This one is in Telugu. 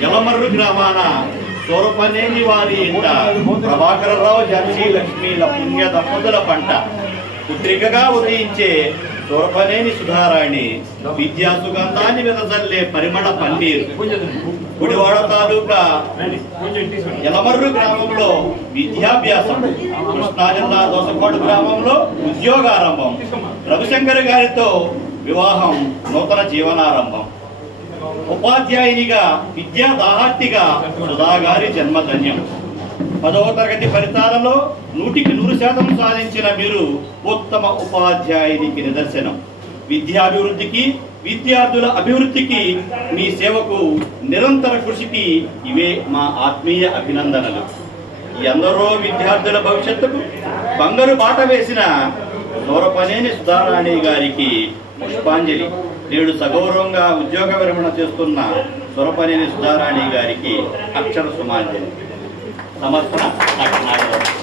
యలమర్రు గ్రామాన సూరపనేని వారి ఇంట ప్రభాకరరావు ఝాన్సీ లక్ష్మీల పుణ్య దంపతుల పంట పుత్రికగా ఉదయించే సూరపనేని సుధారాణి విద్యా సుగంధాన్ని వెదజల్లే పరిమళ పన్నీరు గుడివాడ తాలూకా యలమర్రు గ్రామంలో విద్యాభ్యాసం, కృష్ణా జిల్లా దోసకోట గ్రామంలో ఉద్యోగారంభం, రవిశంకర్ గారితో వివాహం, నూతన జీవనారంభం. ఉపాధ్యాయునిగా విద్యాదాహార్తిగా సుధాగారి జన్మధన్యం. 10వ తరగతి ఫలితాలలో 100% సాధించిన మీరు ఉత్తమ ఉపాధ్యాయునికి నిదర్శనం. విద్యాభివృద్ధికి, విద్యార్థుల అభివృద్ధికి, మీ సేవకు, నిరంతర కృషికి ఇవే మా ఆత్మీయ అభినందనలు. ఎందరో విద్యార్థుల భవిష్యత్తుకు బంగారు బాట వేసిన సూరపనేని సుధారాణి గారికి పుష్పాంజలి. నేడు సగౌరవంగా ఉద్యోగ విరమణ చేస్తున్న సూరపనేని సుధారాణి గారికి అక్షర సుమాంజలి. సమర్పణ డాక్టర్ నాగరాజు.